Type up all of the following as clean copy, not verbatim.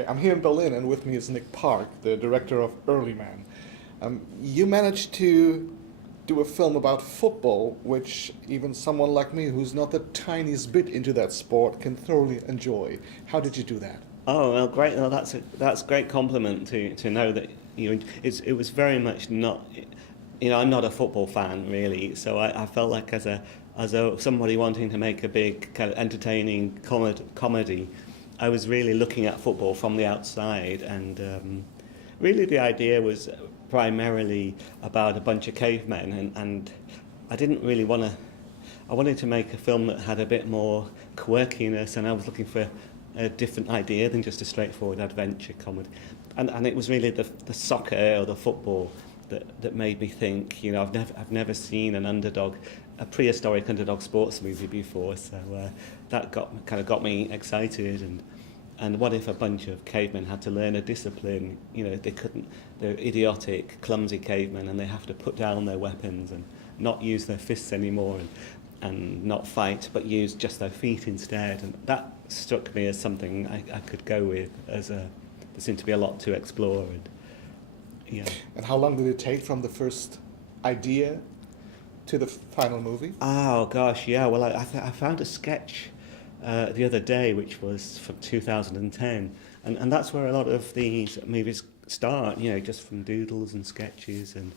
Okay, I'm here in Berlin, and with me is Nick Park, the director of Early Man. You managed to do a film about football, which even someone like me, who's not the tiniest bit into that sport, can thoroughly enjoy. How did you do that? Oh well, great. Well, that's a great compliment to know that it was very much not. I'm not a football fan really, so I felt like as a somebody wanting to make a big kind of entertaining comedy, I was really looking at football from the outside, and really the idea was primarily about a bunch of cavemen, and I didn't really want to. I wanted to make a film that had a bit more quirkiness, and I was looking for a different idea than just a straightforward adventure comedy. And it was really the soccer or the football that made me think, I've never seen a prehistoric underdog sports movie before, so that got me excited. And what if a bunch of cavemen had to learn a discipline? They're idiotic, clumsy cavemen, and they have to put down their weapons and not use their fists anymore, and not fight, but use just their feet instead. And that struck me as something I could go with. There seemed to be a lot to explore. And how long did it take from the first idea to the final movie? Oh gosh, yeah. Well, I found a sketch the other day, which was from 2010, and that's where a lot of these movies start. Just from doodles and sketches, and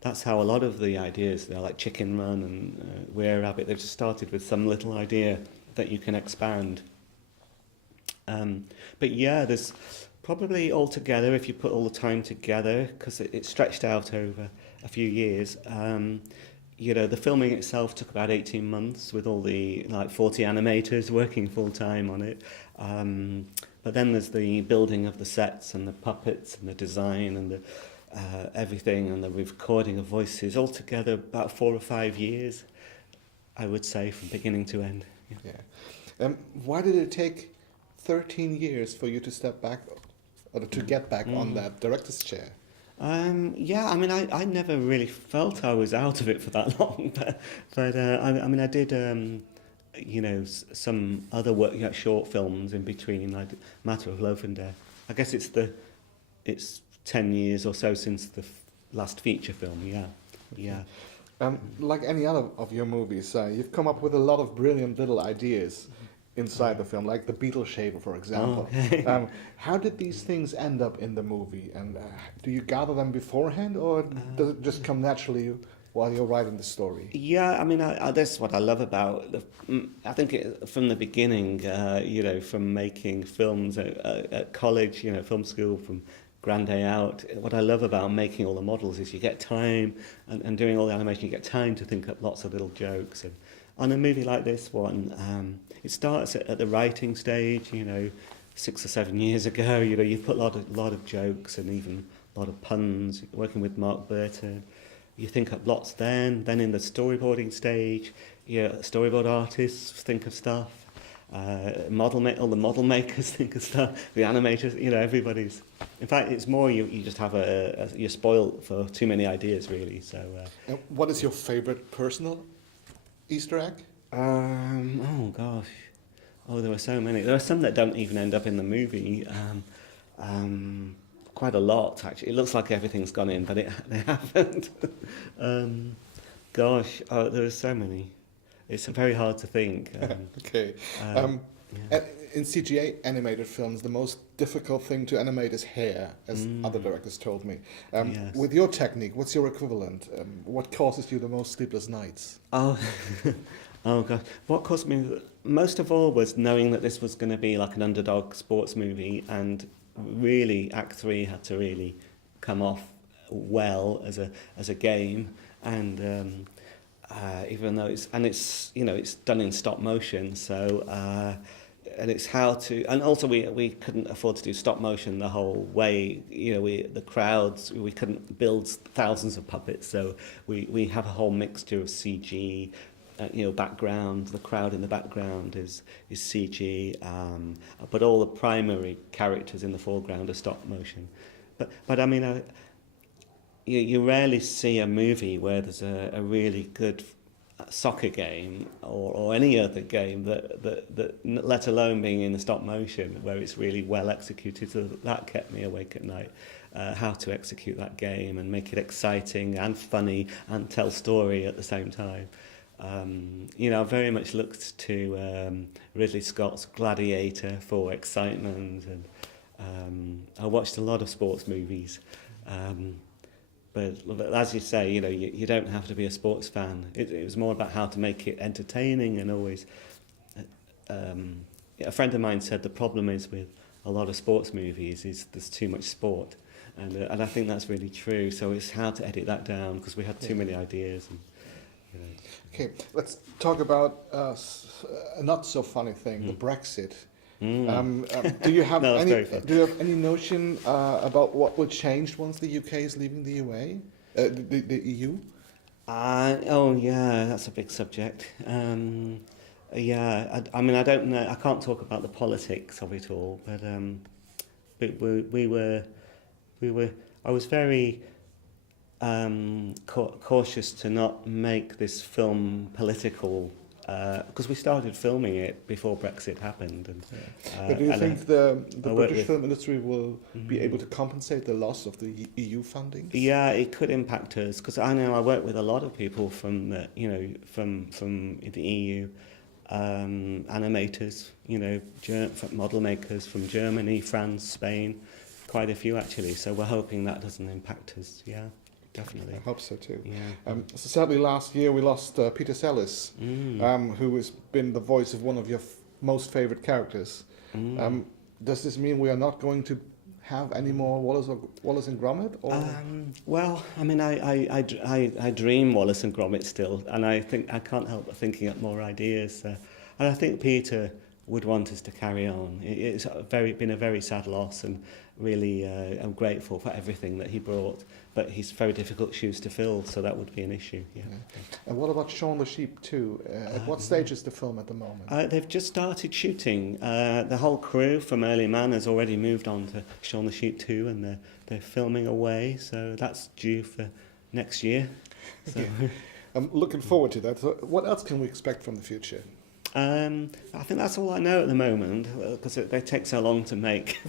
that's how a lot of the ideas, like Chicken Run and Were Rabbit, they've just started with some little idea that you can expand. But yeah, there's probably altogether, if you put all the time together, because it stretched out over a few years, the filming itself took about 18 months with all the 40 animators working full time on it. But then there's the building of the sets and the puppets and the design and the everything and the recording of voices, altogether about 4 or 5 years, I would say, from beginning to end. Yeah. Why did it take 13 years for you to step back, or to get back on that director's chair? I never really felt I was out of it for that long, but I did some other work, short films in between, like Matter of Loaf and Death. I guess it's 10 years or so since the last feature film. Yeah. Like any other of your movies, you've come up with a lot of brilliant little ideas inside the film, like the beetle shaver, for example. Okay. How did these things end up in the movie, and do you gather them beforehand, or does it just come naturally while you're writing the story? Yeah, that's what I love about I think from the beginning, from making films at college, film school, from Grand Day Out, what I love about making all the models is you get time, and doing all the animation, you get time to think up lots of little jokes. And on a movie like this one, it starts at the writing stage, 6 or 7 years ago. You put a lot of jokes and even a lot of puns, working with Mark Burton. You think up lots then in the storyboarding stage, storyboard artists think of stuff, all the model makers think of stuff, the animators, everybody's. In fact, it's more you just have you're spoiled for too many ideas, really. So. What is your favorite personal Easter egg? Oh gosh, there were so many. There are some that don't even end up in the movie. Quite a lot, actually. It looks like everything's gone in, but they haven't. There are so many. It's very hard to think. Okay. In CGI animated films, the most difficult thing to animate is hair, as other directors told me. Yes. With your technique, what's your equivalent? What causes you the most sleepless nights? Oh, oh gosh. What caused me most of all was knowing that this was going to be like an underdog sports movie, and really Act 3 had to really come off well as a game, and even though it's done in stop motion, so and it's how to, and also we couldn't afford to do stop motion the whole way. The crowds, we couldn't build thousands of puppets, so we have a whole mixture of CG. Background. The crowd in the background is CG, but all the primary characters in the foreground are stop motion. But you rarely see a movie where there's a really good soccer game or any other game that let alone being in the stop motion where it's really well executed. So that kept me awake at night. How to execute that game and make it exciting and funny and tell story at the same time. You know, I very much looked to Ridley Scott's Gladiator for excitement, and I watched a lot of sports movies. But as you say, you know, you don't have to be a sports fan. It was more about how to make it entertaining, and always. A friend of mine said the problem is with a lot of sports movies is there's too much sport, and I think that's really true. So it's how to edit that down because we had too many ideas. And, you know. Okay, let's talk about a not so funny thing, the Brexit. Do you have No, that's any? very fun. Do you have any notion about what will change once the UK is leaving the the EU? Oh yeah, that's a big subject. Yeah, I mean I don't know. I can't talk about the politics of it all, but we were. I was very cautious to not make this film political. Because we started filming it before Brexit happened. And, but do you think the British with, film industry will be able to compensate the loss of the EU funding? Yeah, it could impact us because I know I work with a lot of people from the, you know, from the EU, animators, you know, model makers from Germany, France, Spain, quite a few actually. So we're hoping that doesn't impact us. Yeah. Definitely. I hope so too. Yeah. So sadly, last year we lost Peter Sellers, who has been the voice of one of your most favourite characters. Does this mean we are not going to have any more Wallace and Gromit? Or? Well, I mean, I dream Wallace and Gromit still, and I think I can't help but thinking up more ideas. And I think Peter would want us to carry on. It's been a very sad loss, and really I'm grateful for everything that he brought. But he's very difficult shoes to fill, so that would be an issue. Yeah. And what about Shaun the Sheep too? At what stage is the film at the moment? They've just started shooting. The whole crew from Early Man has already moved on to Shaun the Sheep 2, and they're filming away. So that's due for next year. So. I'm looking forward to that. So what else can we expect from the future? I think that's all I know at the moment because they take so long to make.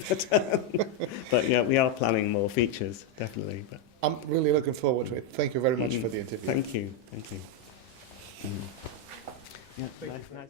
But yeah, we are planning more features, definitely. But. I'm really looking forward to it. Thank you very much for the interview. Thank you. Yeah, nice.